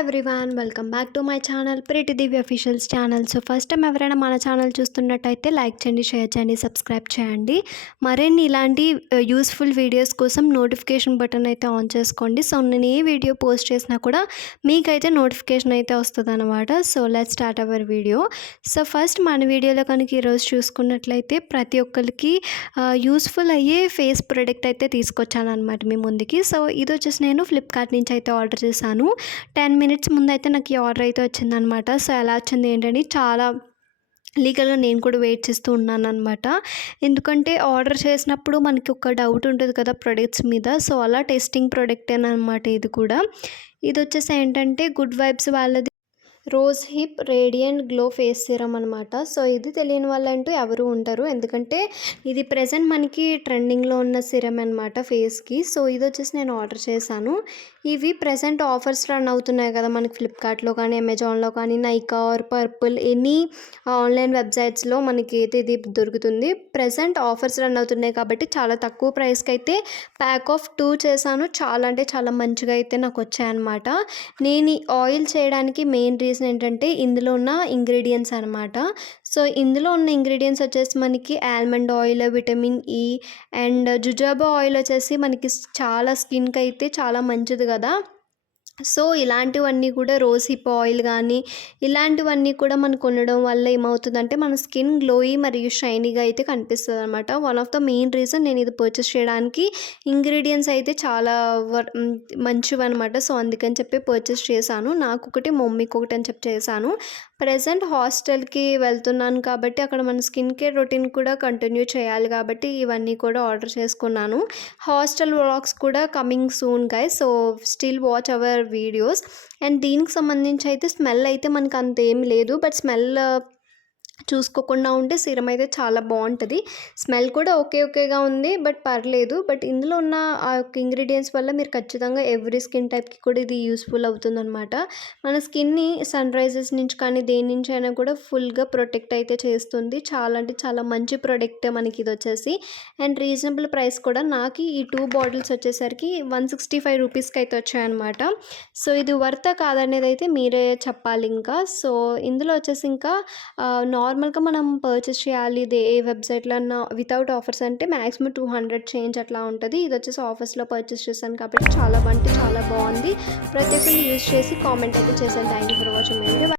Everyone, welcome back to my channel pretty Divya officials channel. So first time ఎవరైనా మన channel చూస్తున్నట్టయితే like చేయండి, share చేయండి, subscribe చేయండి. మరిన్ని ఇలాంటి యూస్ఫుల్ వీడియోస్ కోసం నోటిఫికేషన్ బటన్ అయితే ఆన్ చేసుకోండి. సో నేను ఏ వీడియో పోస్ట్ చేసినా కూడా మీకైతే నోటిఫికేషన్ అయితే వస్తుంది అనమాట. So let's start our video. So first మన వీడియోలో కనుక ఈరోజు చూసుకున్నట్లయితే ప్రతి ఒక్కరికి యూస్ఫుల్ అయ్యే ఫేస్ ప్రొడక్ట్ అయితే తీసుకొచ్చాను అనమాట మీ ముందుకి. సో ఇది వచ్చేసి నేను ఫ్లిప్కార్ట్ నుంచి అయితే ఆర్డర్ చేశాను. 10 మినిట్స్ ముందు అయితే నాకు ఈ ఆర్డర్ అయితే వచ్చిందనమాట. సో ఎలా వచ్చింది ఏంటని చాలా లీగల్గా నేను కూడా వెయిట్ చేస్తూ ఉన్నాను అనమాట. ఎందుకంటే ఆర్డర్ చేసినప్పుడు మనకి ఒక డౌట్ ఉంటుంది కదా ప్రొడక్ట్స్ మీద. సో అలా టెస్టింగ్ ప్రొడక్టేనమాట ఇది కూడా. ఇది వచ్చేసి ఏంటంటే గుడ్ వైబ్స్ వాళ్ళది rose hip radiant glow face serum అనమాట. సో ఇది తెలియని వాళ్ళంటూ ఎవరు ఉంటారు, ఎందుకంటే ఇది ప్రెజెంట్ మనకి ట్రెండింగ్లో ఉన్న సీరమ్ అనమాట ఫేస్కి. సో ఇది వచ్చేసి నేను ఆర్డర్ చేశాను. ఇవి ప్రెజెంట్ ఆఫర్స్ రన్ అవుతున్నాయి కదా మనకి ఫ్లిప్కార్ట్లో కానీ అమెజాన్లో కానీ Nykaa or purple any online వెబ్సైట్స్లో మనకి అయితే ఇది దొరుకుతుంది. ప్రెజెంట్ ఆఫర్స్ రన్ అవుతున్నాయి కాబట్టి చాలా తక్కువ ప్రైస్కి అయితే ప్యాక్ ఆఫ్ 2 చేశాను. చాలా అంటే చాలా మంచిగా అయితే నాకు వచ్చాయన్నమాట. నేను ఈ ఆయిల్ చేయడానికి మెయిన్ రీజన్ ఏంటంటే ఇందులో ఉన్న ఇంగ్రీడియంట్స్ అనమాట. సో ఇందులో ఉన్న ఇంగ్రీడియంట్స్ వచ్చేసి మనకి almond oil, vitamin E and jojoba oil వచ్చేసి మనకి చాలా స్కిన్కి అయితే చాలా మంచిది కదా. సో ఇలాంటివన్నీ కూడా రోజ్ హిప్ ఆయిల్ కానీ ఇలాంటివన్నీ కూడా మనకు ఉండడం వల్ల ఏమవుతుందంటే మన స్కిన్ గ్లోయి మరియు షైనీగా అయితే కనిపిస్తుంది అనమాట. One of the main reason నేను ఇది పర్చేస్ చేయడానికి ఇంగ్రీడియంట్స్ అయితే చాలా మంచివి అనమాట. సో అందుకని చెప్పి పర్చేస్ చేశాను. నాకు ఒకటి మమ్మీకి ఒకటి అని చెప్పి చేశాను. ప్రజెంట్ హాస్టల్కి వెళ్తున్నాను కాబట్టి అక్కడ మన స్కిన్ కేర్ రొటీన్ కూడా కంటిన్యూ చేయాలి కాబట్టి ఇవన్నీ కూడా ఆర్డర్ చేసుకున్నాను. హాస్టల్ వ్లాగ్స్ కూడా coming soon guys. So still watch our videos. And దీనికి సంబంధించి అయితే స్మెల్ అయితే మనకు అంత ఏం లేదు, బట్ స్మెల్ చూసుకోకుండా ఉంటే సీరం అయితే చాలా బాగుంటుంది. స్మెల్ కూడా ఓకేగా ఉంది, బట్ పర్లేదు. బట్ ఇందులో ఉన్న ఆ యొక్క ఇంగ్రీడియంట్స్ వల్ల మీరు ఖచ్చితంగా ఎవ్రీ స్కిన్ టైప్కి కూడా ఇది యూస్ఫుల్ అవుతుందన్నమాట. మన స్కిన్ని సన్ రైజెస్ నుంచి కానీ దేని నుంచి అయినా కూడా ఫుల్గా ప్రొటెక్ట్ అయితే చేస్తుంది. చాలా అంటే చాలా మంచి ప్రోడక్ట్ మనకి ఇది వచ్చేసి. అండ్ రీజనబుల్ ప్రైస్ కూడా. నాకు ఈ 2 బాటిల్స్ వచ్చేసరికి 165 రూపీస్కి అయితే వచ్చాయన్నమాట. సో ఇది వర్తా కాదనేది అయితే మీరే చెప్పాలి ఇంకా. సో ఇందులో వచ్చేసి ఇంకా నార్మల్గా మనం పర్చేస్ చేయాలి ఇది ఏ వెబ్సైట్లో అన్నా వితౌట్ ఆఫర్స్ అంటే మ్యాక్సిమం 200 చేంజ్ అట్లా ఉంటుంది. ఇది వచ్చేసి ఆఫర్స్లో పర్చేస్ చేశాను కాబట్టి చాలా బాగుంది. ప్రతి ఒక్కరు యూజ్ చేసి కామెంట్ అయితే చేశాను. Thank you for watching.